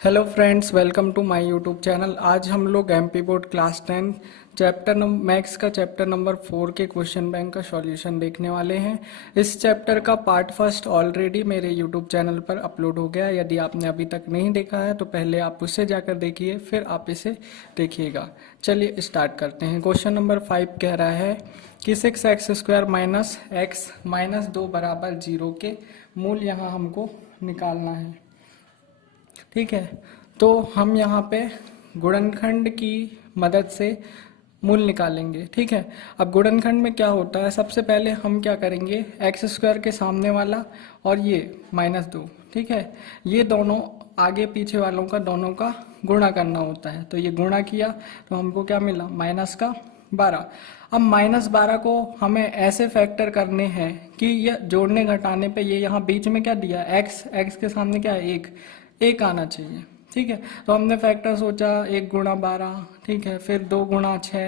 Hello friends, welcome to my YouTube channel. आज हम लोग MP board class 10 chapter number maths का chapter number 4 के क्वेश्चन बैंक का सॉल्यूशन देखने वाले हैं। इस चैप्टर का पार्ट फर्स्ट ऑलरेडी मेरे यूट्यूब चैनल पर अपलोड हो गया है। यदि आपने अभी तक नहीं देखा है तो पहले आप उससे जाकर देखिए, फिर आप इसे देखिएगा। चलिए स्टार्ट करते हैं। क्वेश्चन नंबर 5 कह रहा है कि 6x² माइनस एक्स माइनस 2 बराबर 0 के मूल यहाँ हमको निकालना है। ठीक है, तो हम यहाँ पे गुणनखंड की मदद से मूल निकालेंगे। ठीक है, अब गुणनखंड में क्या होता है, सबसे पहले हम क्या करेंगे, x² के सामने वाला और ये -2, ठीक है, ये दोनों आगे पीछे वालों का दोनों का गुणा करना होता है। तो ये गुणा किया तो हमको क्या मिला, -12। अब -12 को हमें ऐसे फैक्टर करने हैं कि ये जोड़ने घटाने पे ये यहाँ बीच में क्या दिया, x के सामने क्या है, एक आना चाहिए। ठीक है, तो हमने फैक्टर सोचा 1 × 12, ठीक है, फिर 2 × 6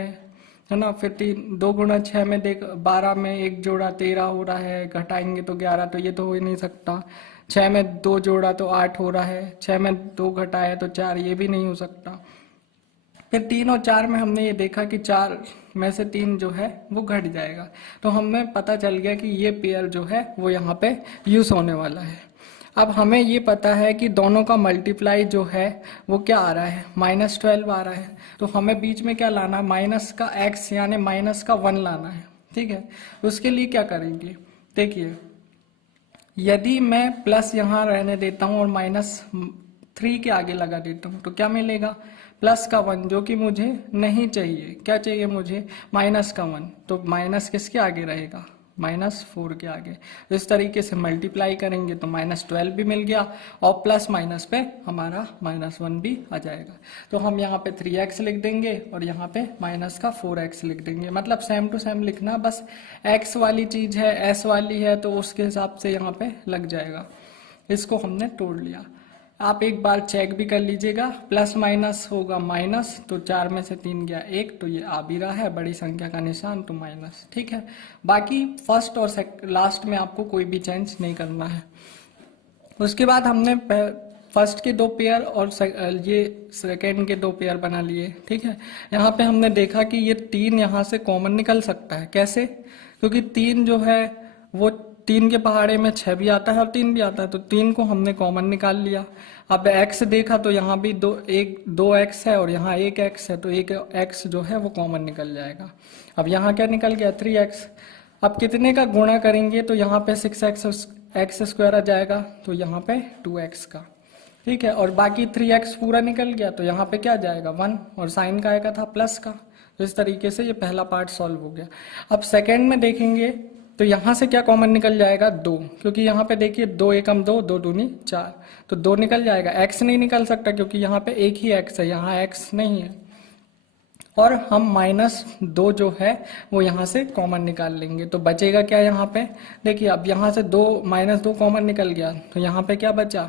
है ना, फिर 2 × 6 में देख 12 में 1 जोड़ा 13 हो रहा है, घटाएंगे तो 11, तो ये तो हो ही नहीं सकता। 6 में 2 जोड़ा तो 8 हो रहा है, 6 में 2 घटाए तो 4, ये भी नहीं हो सकता। फिर 3 और 4 में हमने ये देखा कि 4 में से 3 जो है वो घट जाएगा, तो हमें पता चल गया कि ये पेयर जो है वो यहाँ पे यूज होने वाला है। अब हमें ये पता है कि दोनों का मल्टीप्लाई जो है वो क्या आ रहा है, -12 आ रहा है। तो हमें बीच में क्या लाना है, माइनस का x यानी -1 लाना है। ठीक है, उसके लिए क्या करेंगे, देखिए, यदि मैं प्लस यहाँ रहने देता हूँ और -3 के आगे लगा देता हूँ तो क्या मिलेगा, +1, जो कि मुझे नहीं चाहिए। क्या चाहिए मुझे, -1, तो माइनस किसके आगे रहेगा, -4 के आगे। तो इस तरीके से मल्टीप्लाई करेंगे तो -12 भी मिल गया और प्लस माइनस पे हमारा -1 भी आ जाएगा। तो हम यहाँ पे 3x लिख देंगे और यहाँ पे -4x लिख देंगे। मतलब सेम टू सेम लिखना, बस x वाली चीज है s वाली है तो उसके हिसाब से यहाँ पे लग जाएगा। इसको हमने तोड़ लिया। आप एक बार चेक भी कर लीजिएगा, प्लस माइनस होगा माइनस, तो 4 में से 3 गया 1, तो ये आ भी रहा है बड़ी संख्या का निशान, तो माइनस। ठीक है, बाकी फर्स्ट और लास्ट में आपको कोई भी चेंज नहीं करना है। उसके बाद हमने फर्स्ट के 2 पेयर और ये सेकेंड के 2 पेयर बना लिए। ठीक है, यहाँ पे हमने देखा कि ये 3 यहाँ से कॉमन निकल सकता है। कैसे, क्योंकि 3 जो है वो 3 के पहाड़े में 6 भी आता है और 3 भी आता है, तो 3 को हमने कॉमन निकाल लिया। अब x देखा तो यहाँ भी 2x है और यहाँ 1x है, तो 1x जो है वो कॉमन निकल जाएगा। अब यहाँ क्या निकल गया, 3x। अब कितने का गुणा करेंगे तो यहाँ पे 6x² आ जाएगा, तो यहाँ पे 2x का। ठीक है, और बाकी 3x पूरा निकल गया तो यहाँ पे क्या जाएगा, 1, और साइन का आएगा था प्लस का। तो इस तरीके से ये पहला पार्ट सॉल्व हो गया। अब सेकेंड में देखेंगे तो यहाँ से क्या कॉमन निकल जाएगा, 2, क्योंकि यहाँ पे देखिए 2 एकम 2, 2 दूनी 4, तो 2 निकल जाएगा। x नहीं निकल सकता क्योंकि यहाँ पे एक ही x है, यहाँ x नहीं है। और हम -2 जो है वो यहाँ से कॉमन निकाल लेंगे, तो बचेगा क्या यहाँ पे, देखिए, अब यहाँ से -2 कॉमन निकल गया तो यहाँ पे क्या बचा,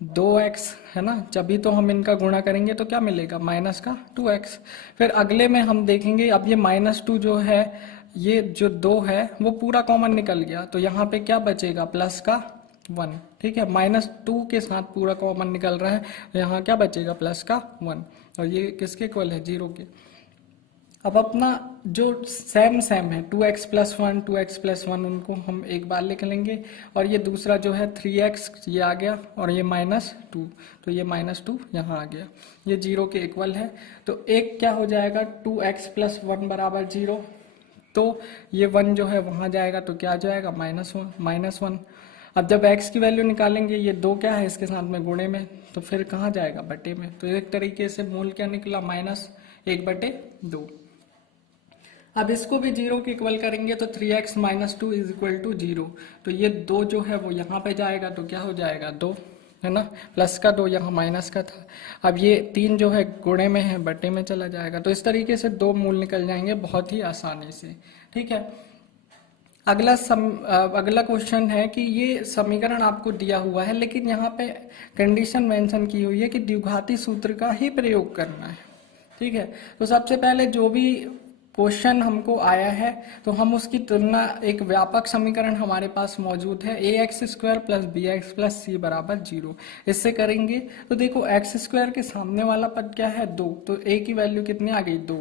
2x है ना। जब भी तो हम इनका गुणा करेंगे तो क्या मिलेगा, -2x। फिर अगले में हम देखेंगे, अब ये -2 जो है, ये जो 2 है वो पूरा कॉमन निकल गया, तो यहाँ पे क्या बचेगा, +1। ठीक है, -2 के साथ पूरा कॉमन निकल रहा है, तो यहाँ क्या बचेगा, +1, और ये किसके इक्वल है, 0 के। अब अपना जो सेम है 2x+1, 2x+1, उनको हम एक बार लिख लेंगे, और ये दूसरा जो है 3x ये आ गया, और ये -2, तो ये -2 यहाँ आ गया, ये 0 के इक्वल है। तो एक क्या हो जाएगा, 2x+1 बराबर 0, तो ये 1 जो है वहाँ जाएगा तो क्या आ जाएगा, -1। अब जब x की वैल्यू निकालेंगे, ये 2 क्या है इसके साथ में गुणे में, तो फिर कहाँ जाएगा, बटे में। तो एक तरीके से मूल क्या निकला, -1/2। अब इसको भी 0 के इक्वल करेंगे तो 3x - 2 = 0, तो ये 2 जो है वो यहाँ पे जाएगा तो क्या हो जाएगा, 2 है ना, प्लस का 2 यहाँ माइनस का था। अब ये 3 जो है गुणे में है, बटे में चला जाएगा। तो इस तरीके से 2 मूल निकल जाएंगे बहुत ही आसानी से। ठीक है, अगला क्वेश्चन है कि ये समीकरण आपको दिया हुआ है, लेकिन यहाँ पे कंडीशन मेंशन की हुई है कि द्विघाती सूत्र का ही प्रयोग करना है। ठीक है, तो सबसे पहले जो भी क्वेश्चन हमको आया है तो हम उसकी तुलना, एक व्यापक समीकरण हमारे पास मौजूद है a x square plus b x plus c बराबर 0, इससे करेंगे तो देखो एक्स स्क्वायर के सामने वाला पद क्या है 2, तो ए की वैल्यू कितनी आ गई 2।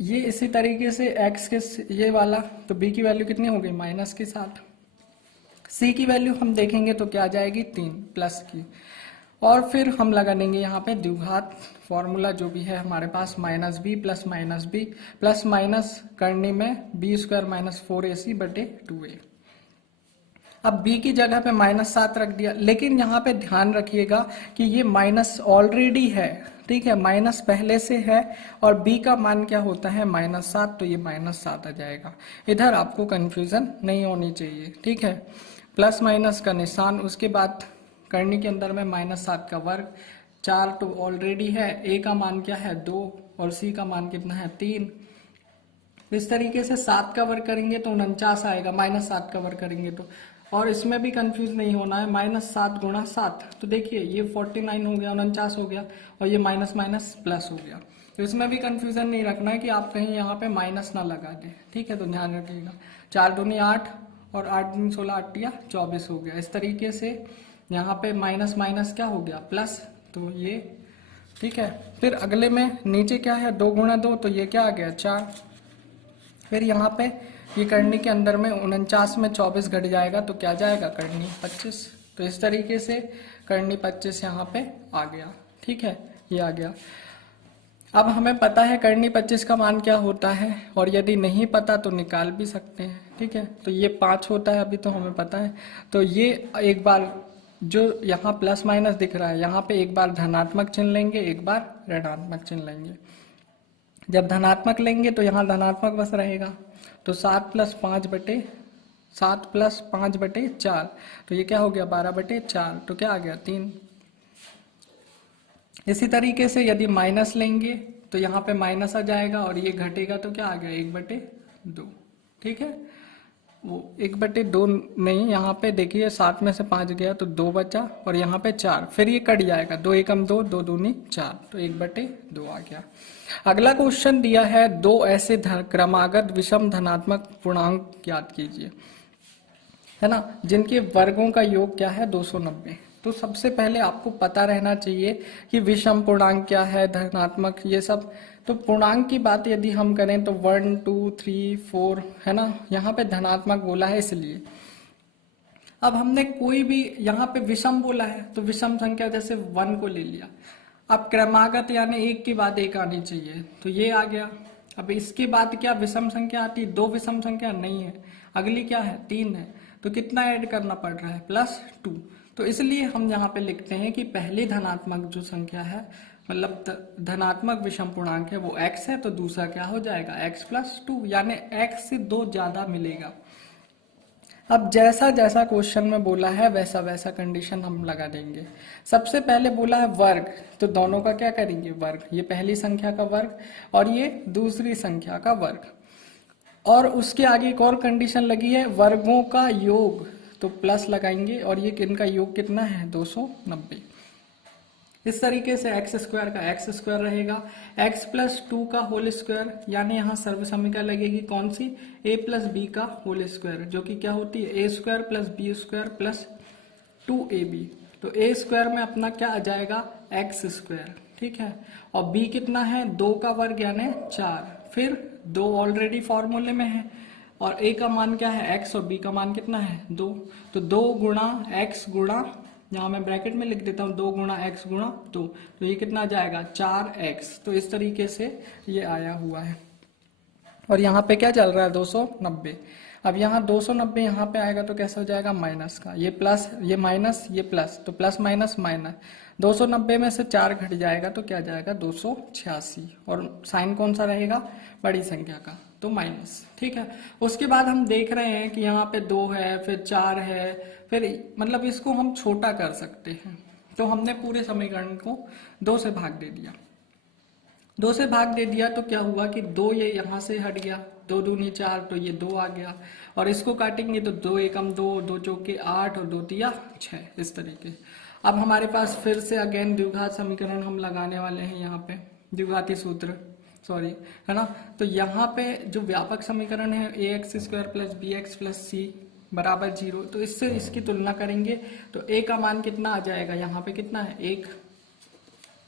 ये इसी तरीके से एक्स के ये वाला, तो बी की वैल्यू कितनी हो गई माइनस के साथ। सी की वैल्यू हम देखेंगे तो क्या आ जाएगी 3 प्लस की, और फिर हम लगा देंगे यहाँ पे द्विघात फॉर्मूला जो भी है हमारे पास माइनस बी प्लस माइनस करने में बी स्क्वायर माइनस 4ac बटे 2a। अब b की जगह पे -7 रख दिया, लेकिन यहाँ पे ध्यान रखिएगा कि ये माइनस ऑलरेडी है, ठीक है, माइनस पहले से है और b का मान क्या होता है -7, तो ये -7 आ जाएगा। इधर आपको कंफ्यूजन नहीं होनी चाहिए, ठीक है। प्लस माइनस का निशान, उसके बाद करनी के अंदर में -7 का वर्ग, 4 तो ऑलरेडी है, a का मान क्या है 2 और c का मान कितना है 3। इस तरीके से 7 का वर्ग करेंगे तो 49 आएगा, -7 का वर्ग करेंगे तो, और इसमें भी कंफ्यूज नहीं होना है, -7 गुणा 7, तो देखिए ये 49 हो गया, 49 हो गया, और ये माइनस माइनस प्लस हो गया। तो इसमें भी कंफ्यूजन नहीं रखना है कि आप कहीं यहाँ पे माइनस ना लगा दें, ठीक है, तो ध्यान रखिएगा। 4 दूनी 8 और 8 दूनी 16, 8 या 24 हो गया। इस तरीके से यहाँ पे माइनस माइनस क्या हो गया प्लस, तो ये ठीक है। फिर अगले में नीचे क्या है 2 गुणा 2, तो ये क्या आ गया 4। फिर यहाँ पे ये करनी के अंदर में 49 में 24 घट जाएगा तो क्या जाएगा करनी 25। तो इस तरीके से करनी 25 यहाँ पे आ गया, ठीक है, ये आ गया। अब हमें पता है करनी 25 का मान क्या होता है, और यदि नहीं पता तो निकाल भी सकते हैं, ठीक है। तो ये 5 होता है, अभी तो हमें पता है। तो ये एक बार जो यहाँ प्लस माइनस दिख रहा है, यहाँ पे एक बार धनात्मक चिन्ह लेंगे, एक बार ऋणात्मक चिन्ह लेंगे। जब धनात्मक लेंगे तो यहाँ धनात्मक बस रहेगा, तो 7 प्लस 5 बटे 4, तो ये क्या हो गया 12 बटे 4, तो क्या आ गया 3। इसी तरीके से यदि माइनस लेंगे तो यहाँ पे माइनस आ जाएगा, और ये घटेगा तो क्या आ गया 1 बटे 2, ठीक है। वो 1 बटे 2 नहीं, यहाँ पे देखिए 7 में से 5 गया तो 2 बचा, और यहाँ पे 4, फिर ये कट जाएगा, 2 एकम 2, 2 दूनी 4, तो 1 बटे 2 आ गया। अगला क्वेश्चन दिया है 2 ऐसे क्रमागत विषम धनात्मक पूर्णांक ज्ञात कीजिए, है ना, जिनके वर्गों का योग क्या है 290। तो सबसे पहले आपको पता रहना चाहिए कि विषम पूर्णांक क्या है, धनात्मक, ये सब। तो पूर्णांक की बात यदि हम करें तो 1 2 3 4 है ना, यहाँ पे धनात्मक बोला है इसलिए। अब हमने कोई भी यहाँ पे विषम बोला है तो विषम संख्या जैसे 1 को ले लिया, अब क्रमागत यानी एक के बाद एक आनी चाहिए, तो ये आ गया। अब इसके बाद क्या विषम संख्या आती, 2 विषम संख्या नहीं है, अगली क्या है 3 है, तो कितना ऐड करना पड़ रहा है +2। तो इसलिए हम यहाँ पे लिखते हैं कि पहली धनात्मक जो संख्या है, मतलब धनात्मक विषम पूर्णांक है, वो x है, तो दूसरा क्या हो जाएगा x + 2, यानी x से 2 ज्यादा मिलेगा। अब जैसा जैसा क्वेश्चन में बोला है वैसा वैसा कंडीशन हम लगा देंगे। सबसे पहले बोला है वर्ग, तो दोनों का क्या करेंगे वर्ग, ये पहली संख्या का वर्ग और ये दूसरी संख्या का वर्ग, और उसके आगे एक और कंडीशन लगी है वर्गों का योग, तो प्लस लगाएंगे, और ये इनका योग कितना है 290। इस तरीके से x² का x² रहेगा, x + 2 का होल स्क्वायर, यानी यहाँ सर्व समीकरण लगेगी कौन सी, a + b का होल स्क्वायर, जो कि क्या होती है a² + b² + 2ab। तो a² में अपना क्या आ जाएगा x², ठीक है, और b कितना है 2 का वर्ग यानी 4, फिर 2 ऑलरेडी फॉर्मूले में है, और a का मान क्या है x और b का मान कितना है 2, तो 2 गुणा x गुणा, यहाँ मैं ब्रैकेट में लिख देता हूँ 2 गुणा x गुणा 2, तो ये कितना आ जाएगा 4x। तो इस तरीके से ये आया हुआ है, और यहाँ पे क्या चल रहा है 290। अब यहाँ 290 यहाँ पे आएगा तो कैसा हो जाएगा माइनस का, ये प्लस ये माइनस ये प्लस, तो प्लस माइनस माइनस, 290 में से 4 घट जाएगा तो क्या जाएगा 286, और साइन कौन सा रहेगा बड़ी संख्या का, तो माइनस, ठीक है। उसके बाद हम देख रहे हैं कि यहाँ पे 2 है, फिर 4 है, फिर मतलब इसको हम छोटा कर सकते हैं, तो हमने पूरे समीकरण को 2 से भाग दे दिया। 2 से भाग दे दिया तो क्या हुआ कि 2 ये यहाँ से हट गया, 2 दूनी 4, तो ये 2 आ गया, और इसको काटेंगे तो 2 एकम 2, 2 चौके 8 और 2 तिया 6, इस तरीके। अब हमारे पास फिर से अगेन द्विघात समीकरण हम लगाने वाले हैं, यहाँ पे द्विघाती सूत्र, सॉरी, है ना। तो यहाँ पे जो व्यापक समीकरण है ax² + bx + c बराबर 0, तो इससे इसकी तुलना करेंगे तो a का मान कितना आ जाएगा, यहाँ पे कितना है 1,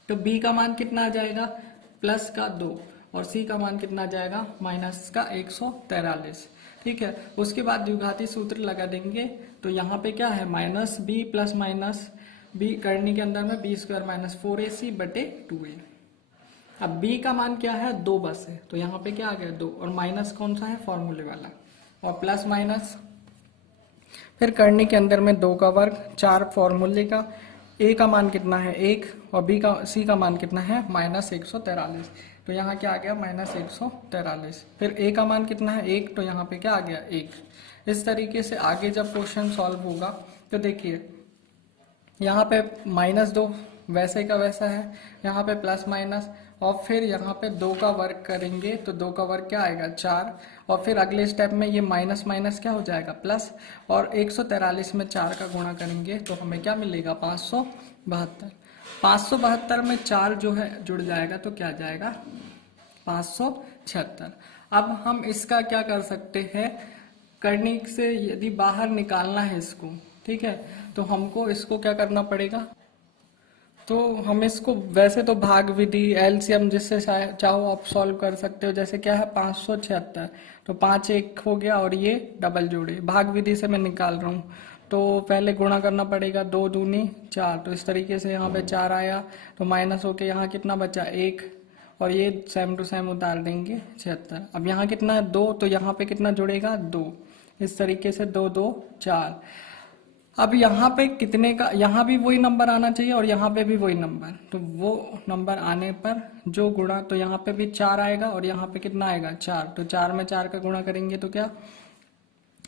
तो b का मान कितना आ जाएगा प्लस का 2, और c का मान कितना आ जाएगा माइनस का 143। ठीक है, उसके बाद द्विघाती सूत्र लगा देंगे, तो यहाँ पे क्या है minus B plus minus B करने के अंदर में b² - 4ac बटे 2a। अब b का मान क्या है 2 बस है, तो यहाँ पे क्या आ गया 2, और माइनस कौन सा है फॉर्मूले वाला, और प्लस माइनस फिर करने के अंदर में 2 का वर्ग 4 फॉर्मूले का, a का मान कितना है 1 और c का मान कितना है -143, तो यहाँ क्या आ गया -143। फिर a का मान कितना है 1, तो यहाँ पे क्या आ गया 1। इस तरीके से आगे जब क्वेश्चन सॉल्व होगा तो देखिए यहाँ पे -2 वैसे का वैसा है, यहाँ पे प्लस माइनस, और फिर यहाँ पे 2 का वर्ग करेंगे तो 2 का वर्ग क्या आएगा 4, और फिर अगले स्टेप में ये माइनस माइनस क्या हो जाएगा प्लस, और 143 में 4 का गुणा करेंगे तो हमें क्या मिलेगा 572। 572 में 4 जो है जुड़ जाएगा तो क्या जाएगा 576। अब हम इसका क्या कर सकते हैं, करने से यदि बाहर निकालना है इसको, ठीक है, तो हमको इसको क्या करना पड़ेगा, तो हम इसको वैसे तो भाग विधि एलसीएम जिससे चाहो आप सॉल्व कर सकते हो। जैसे क्या है 576, तो 5 1 हो गया और ये डबल जोड़े, भाग विधि से मैं निकाल रहा हूँ, तो पहले गुणा करना पड़ेगा, 2 दूनी 4, तो इस तरीके से यहाँ पे 4 आया, तो माइनस होके यहाँ कितना बचा 1, और ये सेम टू सेम उतार देंगे 76। अब यहाँ कितना है 2, तो यहाँ पे कितना जुड़ेगा 2, इस तरीके से 2 2 4। अब यहाँ पे कितने का, यहाँ भी वही नंबर आना चाहिए और यहाँ पे भी वही नंबर, तो वो नंबर आने पर जो गुणा, तो यहाँ पे भी 4 आएगा और यहाँ पे कितना आएगा 4, तो 4 में 4 का गुणा करेंगे तो क्या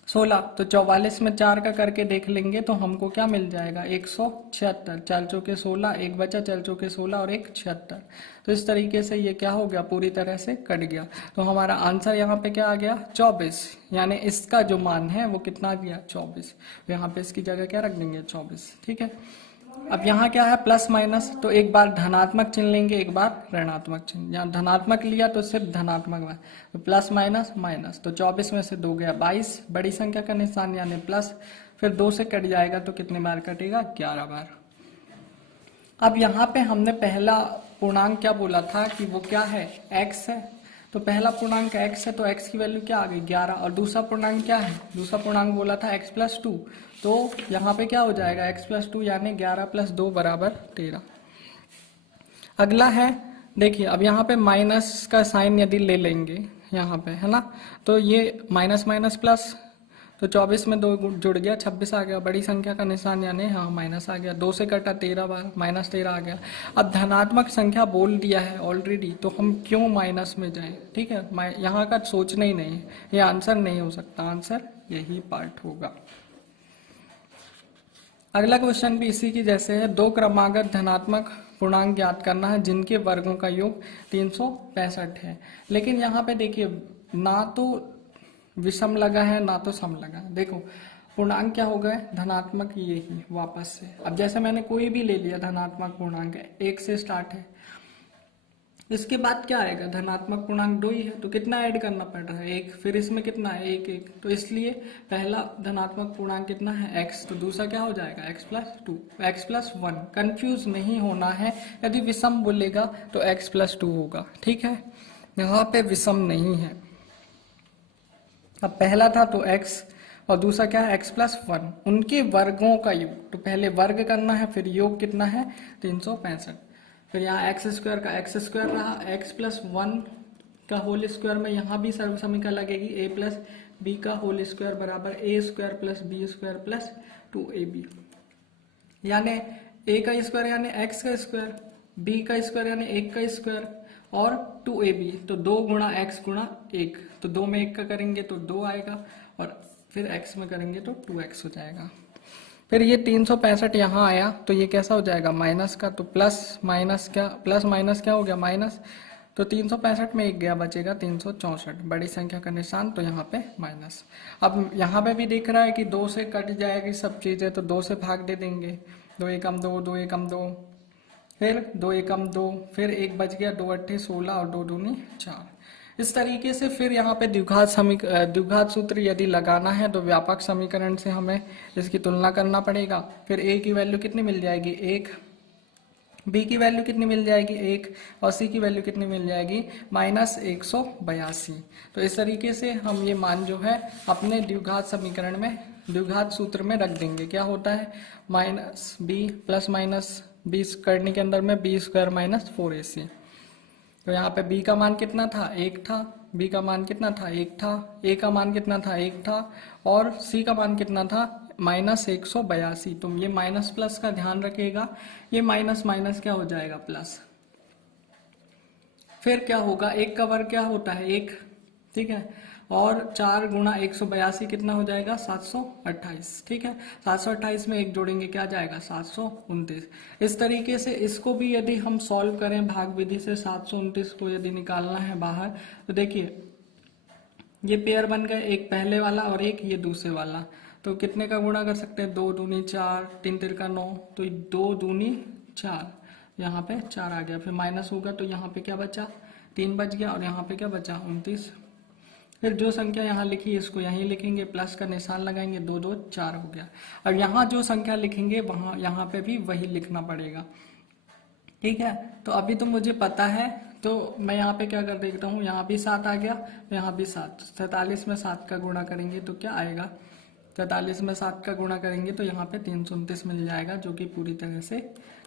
16, तो 44 में 4 का करके देख लेंगे तो हमको क्या मिल जाएगा 176। 4 चौके 16, एक बचा 4 चौके 16 और 1 76, तो इस तरीके से ये क्या हो गया पूरी तरह से कट गया। तो हमारा आंसर यहाँ पे क्या आ गया 24, यानी इसका जो मान है वो कितना आ गया 24, तो यहाँ पे इसकी जगह क्या रख देंगे 24। ठीक है, अब यहाँ क्या है प्लस माइनस, तो एक बार धनात्मक चिन्ह लेंगे एक बार ऋणात्मक चिन्ह, यहाँ धनात्मक लिया तो सिर्फ धनात्मक में, तो प्लस माइनस माइनस, तो 24 में से 2 गया 22, बड़ी संख्या का निशान यानी प्लस, फिर 2 से कट जाएगा तो कितने बार कटेगा 11 बार। अब यहाँ पे हमने पहला पूर्णांक क्या बोला था कि वो क्या है x है, तो पहला पूर्णांक x है तो x की वैल्यू क्या आ गई 11, और दूसरा पूर्णांक क्या है, दूसरा पूर्णांक बोला था x + 2, तो यहाँ पे क्या हो जाएगा x + 2 यानी 11 + 2 = 13। अगला है देखिए, अब यहाँ पे माइनस का साइन यदि ले लेंगे यहाँ पे, है ना, तो ये माइनस माइनस प्लस, तो 24 में 2 जुड़ गया 26 आ गया, बड़ी संख्या का निशान यानी हाँ माइनस आ गया, 2 से कटा 13 बार -13 आ गया। अब धनात्मक संख्या बोल दिया है ऑलरेडी, तो हम क्यों माइनस में जाएं, ठीक है, यहाँ का सोचना ही नहीं है, ये आंसर नहीं हो सकता, आंसर यही पार्ट होगा। अगला क्वेश्चन भी इसी की जैसे है, 2 क्रमागत धनात्मक पूर्णांक ज्ञात करना है जिनके वर्गों का योग 365 है, लेकिन यहाँ पे देखिए ना तो विषम लगा है ना तो सम लगा। देखो पूर्णांक क्या हो गए धनात्मक, ये ही वापस से, अब जैसे मैंने कोई भी ले लिया धनात्मक पूर्णांक है, 1 से स्टार्ट है, इसके बाद क्या आएगा धनात्मक पूर्णांक 2 ही है, तो कितना ऐड करना पड़ रहा है 1, फिर इसमें कितना है 1 1, तो इसलिए पहला धनात्मक पूर्णांक कितना है x, तो दूसरा क्या हो जाएगा x + 2 x + 1। कंफ्यूज नहीं होना है, यदि विषम बोलेगा तो x + 2 होगा, ठीक है, यहाँ पे विषम नहीं है। अब पहला था तो x और दूसरा क्या है x + 1, उनके वर्गों का योग, तो पहले वर्ग करना है फिर योग कितना है 365, फिर यहाँ x² का x² रहा, x + 1 का होल स्क्वायर में यहाँ भी सर्व समीकरण लगेगी a + b का होल स्क्वायर बराबर a² + b² + 2ab, यानी a का स्क्वायर यानी x का स्क्वायर, b का स्क्वायर यानी 1 का स्क्वायर, और 2ab, तो 2 × x × 1, तो 2 में 1 का करेंगे तो 2 आएगा, और फिर x में करेंगे तो 2x हो जाएगा। फिर ये 365 यहाँ आया तो ये कैसा हो जाएगा माइनस का, तो प्लस माइनस क्या हो गया माइनस, तो 365 में 1 गया बचेगा 364, बड़ी संख्या का निशान, तो यहाँ पे माइनस। अब यहाँ पे भी दिख रहा है कि 2 से कट जाएगी सब चीज़ें, तो 2 से भाग दे देंगे, 2 एकम 2, 2 एकम 2, फिर 2 एकम 2, फिर 1 बच गया, 2 अट्ठे 16 और 2 दूनी 4। इस तरीके से फिर यहाँ पे द्विघात सूत्र यदि लगाना है तो व्यापक समीकरण से हमें इसकी तुलना करना पड़ेगा। फिर a की वैल्यू कितनी मिल जाएगी 1, b की वैल्यू कितनी मिल जाएगी 1 और c की वैल्यू कितनी मिल जाएगी -182। तो इस तरीके से हम ये मान जो है अपने द्विघात समीकरण में द्विघात सूत्र में रख देंगे। क्या होता है -b प्लस माइनस b करने के अंदर में b² - 4ac। तो यहाँ पे b का मान कितना था 1 था, b का मान कितना था 1 था, a का मान कितना था 1 था और c का मान कितना था -182। तो ये माइनस प्लस का ध्यान रखिएगा, ये माइनस माइनस क्या हो जाएगा प्लस। फिर क्या होगा 1 का वर्ग क्या होता है 1, ठीक है, और 4 गुणा 182 कितना हो जाएगा 728, ठीक है। 728 में 1 जोड़ेंगे क्या जाएगा 729। इस तरीके से इसको भी यदि हम सॉल्व करें भाग विधि से 729 को यदि निकालना है बाहर, तो देखिए ये पेयर बन गए, एक पहले वाला और एक ये दूसरे वाला। तो कितने का गुणा कर सकते हैं 2 दूनी 4, 3 तिरका 9, तो 2 दूनी 4, यहाँ पे 4 आ गया। फिर माइनस होगा तो यहाँ पे क्या बचा 3 बच गया और यहाँ पे क्या बचा 29। फिर जो संख्या यहाँ लिखी इसको यहीं लिखेंगे, प्लस का निशान लगाएंगे, 2 2 4 हो गया। और यहाँ जो संख्या लिखेंगे वहाँ यहाँ पे भी वही लिखना पड़ेगा, ठीक है। तो अभी तो मुझे पता है, तो मैं यहाँ पे क्या कर देखता हूँ, यहाँ भी 7 आ गया, यहाँ भी 7। 47 में 7 का गुणा करेंगे तो क्या आएगा 43 में 7 का गुणा करेंगे तो यहाँ पे 329 मिल जाएगा, जो कि पूरी तरह से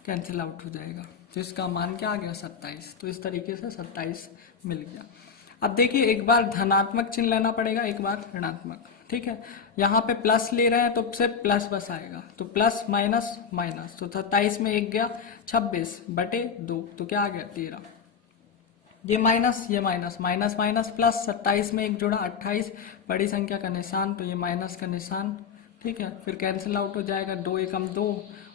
कैंसिल आउट हो जाएगा। तो इसका मान क्या आ गया 27। तो इस तरीके से 27 मिल गया। अब देखिए एक बार धनात्मक चिन्ह लेना पड़ेगा, एक बार ऋणात्मक, ठीक है। यहाँ पे प्लस ले रहे हैं तो सिर्फ प्लस बस आएगा, तो प्लस माइनस माइनस, तो 27 में 1 गया 26/2, तो क्या आ गया 13। ये माइनस माइनस माइनस प्लस, 27 में 1 जोड़ा 28, बड़ी संख्या का निशान, तो ये माइनस का निशान, ठीक है। फिर कैंसिल आउट हो जाएगा, 2 एकम 2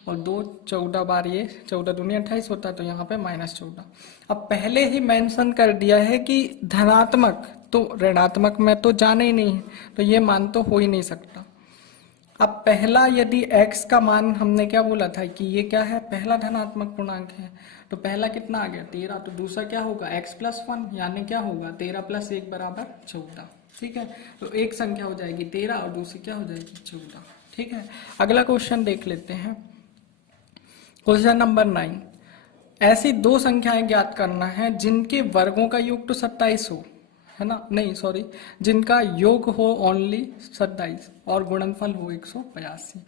और 2 14 बार, ये 14 दूनी 28 होता है, तो यहाँ पे -14। अब पहले ही मेंशन कर दिया है कि धनात्मक, तो ऋणात्मक में तो जाना ही नहीं, तो ये मान तो हो ही नहीं सकता। अब पहला यदि x का मान हमने क्या बोला था कि ये क्या है पहला धनात्मक पूर्णांक है, तो पहला कितना आ गया 13, तो दूसरा क्या होगा x+1, यानी क्या होगा 13 + 1 = 14, ठीक है। तो एक संख्या हो जाएगी 13 और दूसरी क्या हो जाएगी 14, ठीक है। अगला क्वेश्चन देख लेते हैं, क्वेश्चन नंबर 9। ऐसी दो संख्याएं ज्ञात करना है जिनके वर्गों का योग तो 27 हो, है ना, नहीं सॉरी, जिनका योग हो ओनली 27 और गुणनफल हो 182।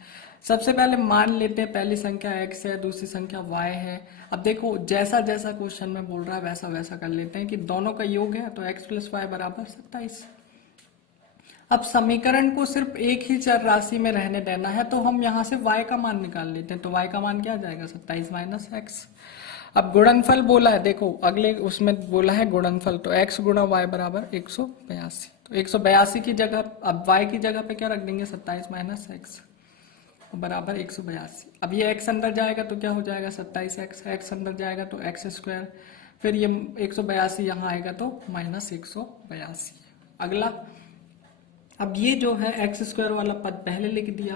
सबसे पहले मान लेते हैं पहली संख्या x है, दूसरी संख्या y है। अब देखो जैसा जैसा क्वेश्चन में बोल रहा है वैसा वैसा कर लेते हैं कि दोनों का योग है, तो x + y = 27। अब समीकरण को सिर्फ एक ही चर राशि में रहने देना है, तो हम यहाँ से y का मान निकाल लेते हैं। तो y का मान क्या आ जाएगा 27 - x। अब गुणनफल बोला है, देखो अगले उसमें बोला है गुणनफल, तो x गुणा y = 182। तो 182 की जगह अब y की जगह पे क्या रख देंगे 27 - x बराबर 182। अब ये x अंदर जाएगा तो क्या हो जाएगा 27x, x अंदर जाएगा तो x², फिर ये 182 यहाँ आएगा तो -182। अगला, अब ये जो है x² वाला पद पहले लिख दिया,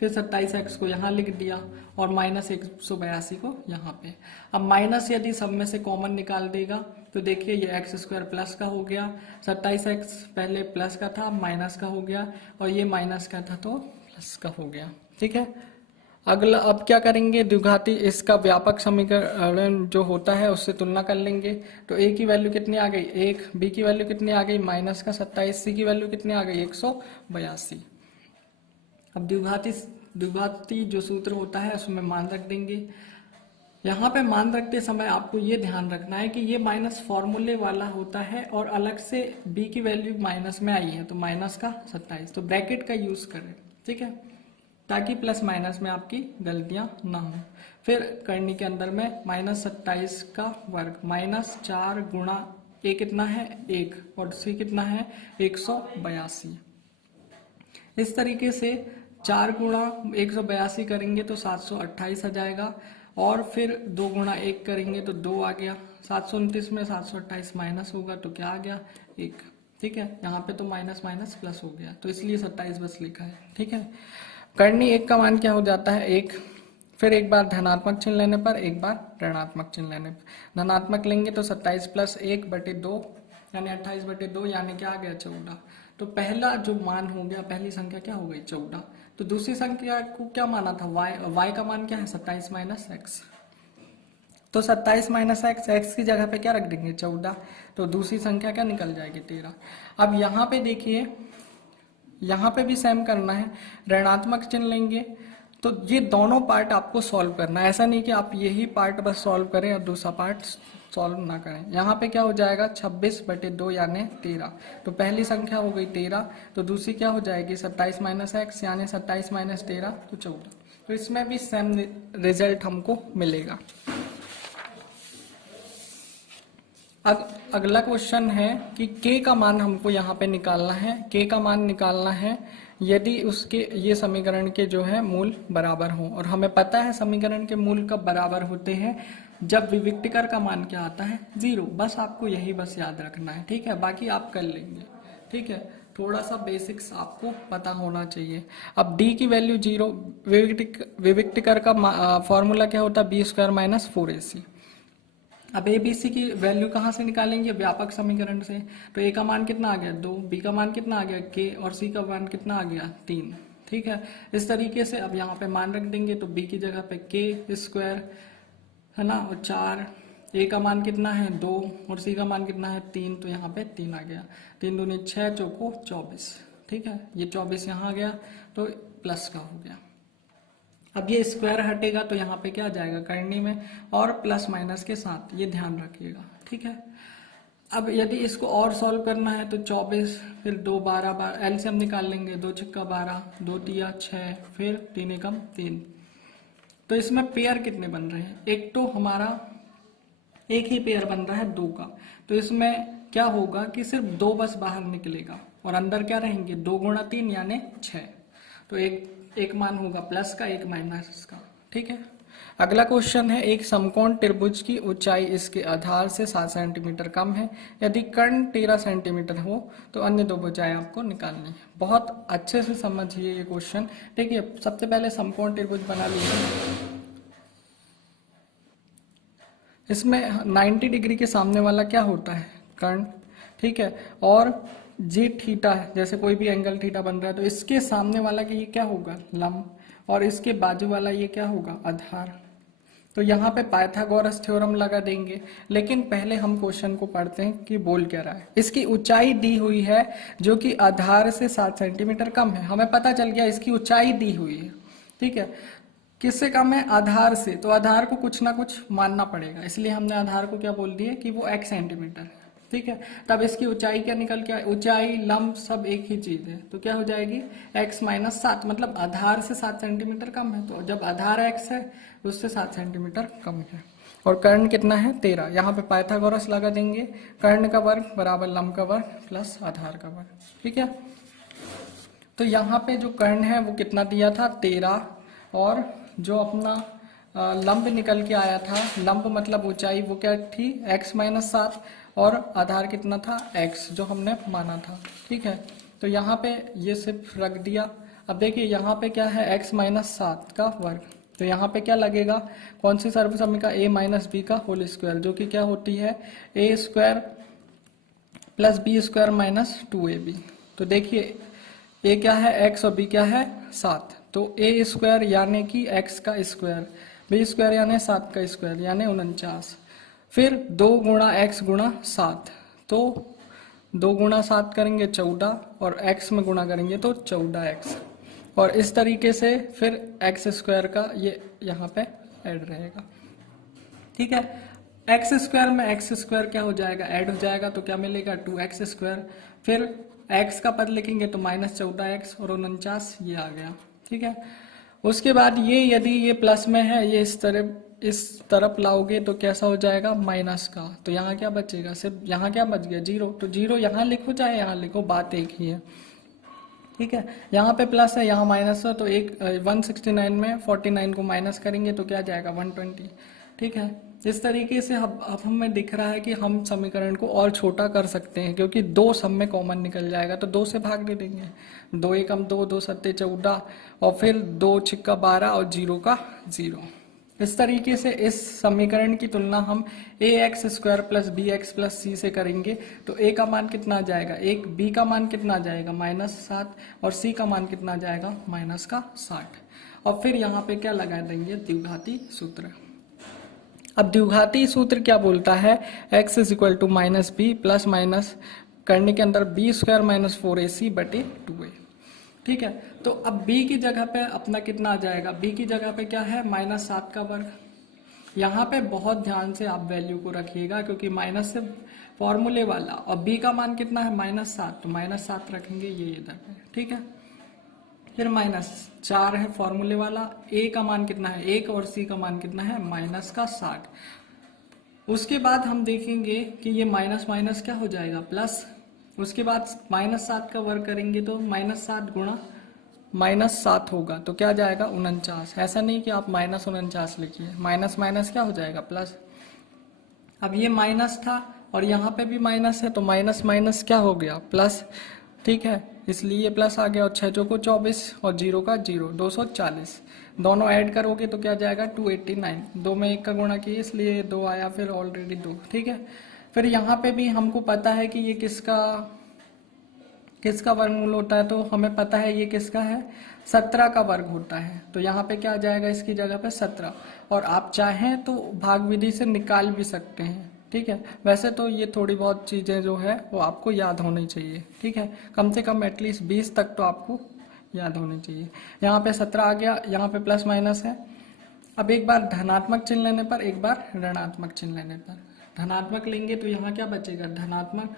फिर 27x को यहाँ लिख दिया और -182 को यहाँ पे। अब माइनस यदि सब में से कॉमन निकाल देगा तो देखिए ये x² प्लस का हो गया, 27x पहले प्लस का था माइनस का हो गया, और ये माइनस का था तो प्लस का हो गया, ठीक है। अगला अब क्या करेंगे, द्विघाती इसका व्यापक समीकरण जो होता है उससे तुलना कर लेंगे। तो a की वैल्यू कितनी आ गई 1, b की वैल्यू कितनी आ गई -27, c की वैल्यू कितनी आ गई 182। अब द्विघाती जो सूत्र होता है उसमें मान रख देंगे। यहाँ पे मान रखते समय आपको ये ध्यान रखना है कि ये माइनस फॉर्मूले वाला होता है और अलग से b की वैल्यू माइनस में आई है, तो माइनस का 27, तो ब्रैकेट का यूज करें, ठीक है, ताकि प्लस माइनस में आपकी गलतियां ना हो। फिर करनी के अंदर में -27 का वर्ग -4 गुणा a कितना है 1 और c कितना है 182। इस तरीके से 4 गुणा 182 करेंगे तो 728 आ जाएगा, और फिर 2 गुणा 1 करेंगे तो 2 आ गया। 729 में 728 माइनस होगा तो क्या आ गया 1, ठीक है। यहाँ पे तो माइनस माइनस प्लस हो गया, तो इसलिए 27 बस लिखा है, ठीक है। करनी 1 का मान क्या हो जाता है 1, फिर एक बार धनात्मक चिन्ह लेने पर, एक बार ऋणात्मक चिन्ह लेने पर। धनात्मक लेंगे तो 27 + 1/2 यानी 28/2 यानी क्या आ गया 14। तो पहला जो मान हो गया, पहली संख्या क्या हो गई 14। तो दूसरी संख्या को क्या माना था y का मान क्या है 27 - x। तो 27 - x की जगह पे क्या रख देंगे 14। तो दूसरी संख्या क्या निकल जाएगी 13। अब यहाँ पे देखिए, यहाँ पे भी सेम करना है, ऋणात्मक चिन्ह लेंगे। तो ये दोनों पार्ट आपको सॉल्व करना है, ऐसा नहीं कि आप यही पार्ट बस सॉल्व करें और दूसरा पार्ट सॉल्व ना करें। यहाँ पे क्या हो जाएगा 26/2 यानी 13। तो पहली संख्या हो गई 13, तो दूसरी क्या हो जाएगी 27 - x यानी 27 - 13 तो 14। तो इसमें भी सेम रिजल्ट हमको मिलेगा। अब अगला क्वेश्चन है कि k का मान हमको यहाँ पे निकालना है। k का मान निकालना है यदि उसके ये समीकरण के जो है मूल बराबर हों, और हमें पता है समीकरण के मूल कब बराबर होते हैं, जब विविक्तिकर का मान क्या आता है 0। बस आपको यही बस याद रखना है, ठीक है, बाकी आप कर लेंगे, ठीक है। थोड़ा सा बेसिक्स आपको पता होना चाहिए। अब d की वैल्यू 0, विविक्तिकर का फॉर्मूला क्या होता है b² - 4ac। अब ए बी सी की वैल्यू कहाँ से निकालेंगे, व्यापक समीकरण से। तो ए का मान कितना आ गया 2, बी का मान कितना आ गया के, और सी का मान कितना आ गया 3, ठीक है। इस तरीके से अब यहाँ पे मान रख देंगे, तो बी की जगह पे k² है ना, और 4, ए का मान कितना है 2 और सी का मान कितना है 3, तो यहाँ पे 3 आ गया। 3 दूनी 6, चौको 24, ठीक है। ये 24 यहाँ आ गया तो प्लस का हो गया। अब ये स्क्वायर हटेगा तो यहाँ पे क्या आ जाएगा करनी में, और प्लस माइनस के साथ, ये ध्यान रखिएगा, ठीक है। अब यदि इसको और सॉल्व करना है तो 24 फिर 2 12 एलसीएम निकाल लेंगे, 2 छक्का 12, 2 तिया 6, फिर 3 एकम 3। तो इसमें पेयर कितने बन रहे हैं, एक तो हमारा एक ही पेयर बन रहा है 2 का। तो इसमें क्या होगा कि सिर्फ 2 बस बाहर निकलेगा और अंदर क्या रहेंगे 2 × 3 यानी 6। तो एक मान होगा प्लस का, एक माइनस का, ठीक है। अगला क्वेश्चन है, एक समकोण त्रिभुज की ऊंचाई इसके आधार से 7 सेंटीमीटर कम है। यदि कर्ण 13 सेंटीमीटर हो तो अन्य दो भुजाएं आपको निकालनी है। बहुत अच्छे से समझिए ये क्वेश्चन। देखिए सबसे पहले समकोण त्रिभुज बना लीजिए। इसमें 90 डिग्री के सामने वाला क्या होता है कर्ण, ठीक है, और जी थीटा है, जैसे कोई भी एंगल थीटा बन रहा है तो इसके सामने वाला के ये क्या होगा लंब, और इसके बाजू वाला ये क्या होगा आधार। तो यहाँ पे पाइथागोरस थ्योरम लगा देंगे। लेकिन पहले हम क्वेश्चन को पढ़ते हैं कि बोल क्या रहा है। इसकी ऊंचाई दी हुई है जो कि आधार से 7 सेंटीमीटर कम है। हमें पता चल गया इसकी ऊंचाई दी हुई है, ठीक है। किससे कम है, आधार से। तो आधार को कुछ ना कुछ मानना पड़ेगा, इसलिए हमने आधार को क्या बोल दिया कि वो x सेंटीमीटर है, ठीक है। तब इसकी ऊंचाई क्या निकल के, ऊंचाई लंब सब एक ही चीज है, तो क्या हो जाएगी x - 7, मतलब आधार से 7 सेंटीमीटर कम है। तो जब आधार x है उससे 7 सेंटीमीटर कम है। और कर्ण कितना है 13। यहाँ पे पाइथागोरस लगा देंगे, कर्ण का वर्ग बराबर लंब का वर्ग प्लस आधार का वर्ग, ठीक है। तो यहाँ पे जो कर्ण है वो कितना दिया था 13, और जो अपना लंब निकल के आया था, लंब मतलब ऊंचाई, वो क्या थी x - 7, और आधार कितना था x जो हमने माना था, ठीक है। तो यहाँ पे ये सिर्फ रख दिया। अब देखिए यहाँ पे क्या है x - 7 का वर्ग, तो यहाँ पे क्या लगेगा, कौन सी सर्वसम्मिका a - b का होल स्क्वायर, जो कि क्या होती है a² + b² - 2ab। तो देखिए a क्या है x और b क्या है 7, तो a² यानी कि x का स्क्वायर, b² यानी 7 का स्क्वायर यानी 49, फिर 2 × x × 7, तो 2 × 7 करेंगे 14, और x में गुणा करेंगे तो 14x, और इस तरीके से फिर x² का ये यहाँ पे ऐड रहेगा, ठीक है। x² में x² क्या हो जाएगा ऐड हो जाएगा, तो क्या मिलेगा 2x², फिर x का पद लिखेंगे तो -14x और 49 ये आ गया, ठीक है। उसके बाद ये यदि ये प्लस में है, ये इस तरफ लाओगे तो कैसा हो जाएगा माइनस का, तो यहाँ क्या बचेगा, सिर्फ यहाँ क्या बच गया 0, तो 0 यहाँ लिखो चाहे यहाँ लिखो, बात एक ही है, ठीक है। यहाँ पे प्लस है यहाँ माइनस है, तो 169 में 49 को माइनस करेंगे तो क्या जाएगा 120, ठीक है। इस तरीके से अब हमें दिख रहा है कि हम समीकरण को और छोटा कर सकते हैं, क्योंकि 2 सब में कॉमन निकल जाएगा तो 2 से भाग दे देंगे। 2 एकम 2, 2 सत्ते 14 और फिर 2 छिक्का 12 और 0 का 0। इस तरीके से इस समीकरण की तुलना हम ax square plus b x plus c से करेंगे तो a का मान कितना आ जाएगा, एक b का मान कितना आ जाएगा -7 और c का मान कितना आ जाएगा -60। और फिर यहाँ पे क्या लगा देंगे, द्विघाती सूत्र। अब द्विघाती सूत्र क्या बोलता है, x is equal to minus B plus minus करने के अंदर बी स्क्वायर माइनस 4ac बटे 2a। ठीक है, तो अब b की जगह पे अपना कितना आ जाएगा, b की जगह पे क्या है -7 का वर्ग। यहाँ पे बहुत ध्यान से आप वैल्यू को रखिएगा, क्योंकि माइनस से फॉर्मूले वाला और b का मान कितना है -7, तो -7 रखेंगे ये इधर पे। ठीक है, फिर -4 है फॉर्मूले वाला, a का मान कितना है 1 और c का मान कितना है -60। उसके बाद हम देखेंगे कि ये माइनस माइनस क्या हो जाएगा प्लस। उसके बाद -7 का वर्ग करेंगे तो -7 गुणा -7 होगा तो क्या जाएगा 49। ऐसा नहीं कि आप -49 लिखिए, माइनस माइनस क्या हो जाएगा प्लस। अब ये माइनस था और यहाँ पे भी माइनस है तो माइनस माइनस क्या हो गया प्लस। ठीक है, इसलिए प्लस आ गया और 6 को 24 और 0 का 0, 240। दोनों ऐड करोगे तो क्या जाएगा 289। 2 में 1 का गुणा किए इसलिए 2 आया, फिर ऑलरेडी 2। ठीक है, फिर यहाँ पे भी हमको पता है कि ये किसका वर्गमूल होता है, तो हमें पता है ये किसका है 17 का वर्ग होता है। तो यहाँ पे क्या आ जाएगा इसकी जगह पे 17, और आप चाहें तो भाग विधि से निकाल भी सकते हैं। ठीक है, वैसे तो ये थोड़ी बहुत चीज़ें जो है वो आपको याद होनी चाहिए। ठीक है, कम से कम एटलीस्ट 20 तक तो आपको याद होनी चाहिए। यहाँ पे 17 आ गया, यहाँ पे प्लस माइनस है। अब एक बार धनात्मक चिन्ह लेने पर, एक बार ऋणात्मक चिन्ह लेने पर। धनात्मक लेंगे तो यहाँ क्या बचेगा धनात्मक,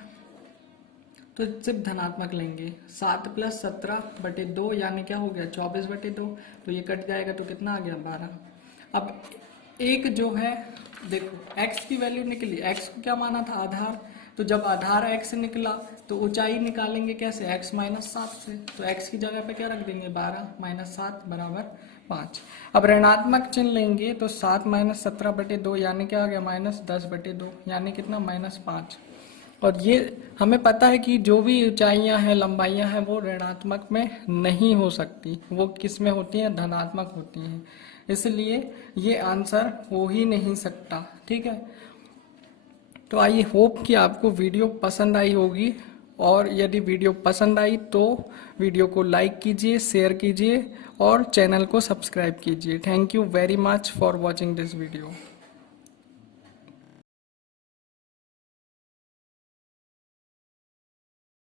तो सिर्फ धनात्मक लेंगे। 7 + 17 बटे 2 यानी क्या हो गया 24 बटे 2, तो ये कट जाएगा तो कितना आ गया 12। अब एक जो है देखो x की वैल्यू निकली, x को क्या माना था आधार, तो जब आधार x निकला तो ऊंचाई निकालेंगे कैसे x -7 से, तो x की जगह पे क्या रख देंगे 12 - 7 = 5। अब ऋणात्मक चिन्ह लेंगे तो 7 - 17 बटे 2 यानी क्या आ गया -10 बटे 2 यानी कितना -5। और ये हमें पता है कि जो भी ऊंचाइयां हैं लंबाइयां हैं वो ऋणात्मक में नहीं हो सकती, वो किस में होती हैं धनात्मक होती हैं, इसलिए ये आंसर हो ही नहीं सकता। ठीक है, तो आई होप कि आपको वीडियो पसंद आई होगी, और यदि वीडियो पसंद आई तो वीडियो को लाइक कीजिए, शेयर कीजिए और चैनल को सब्सक्राइब कीजिए। Thank you very much for watching this video.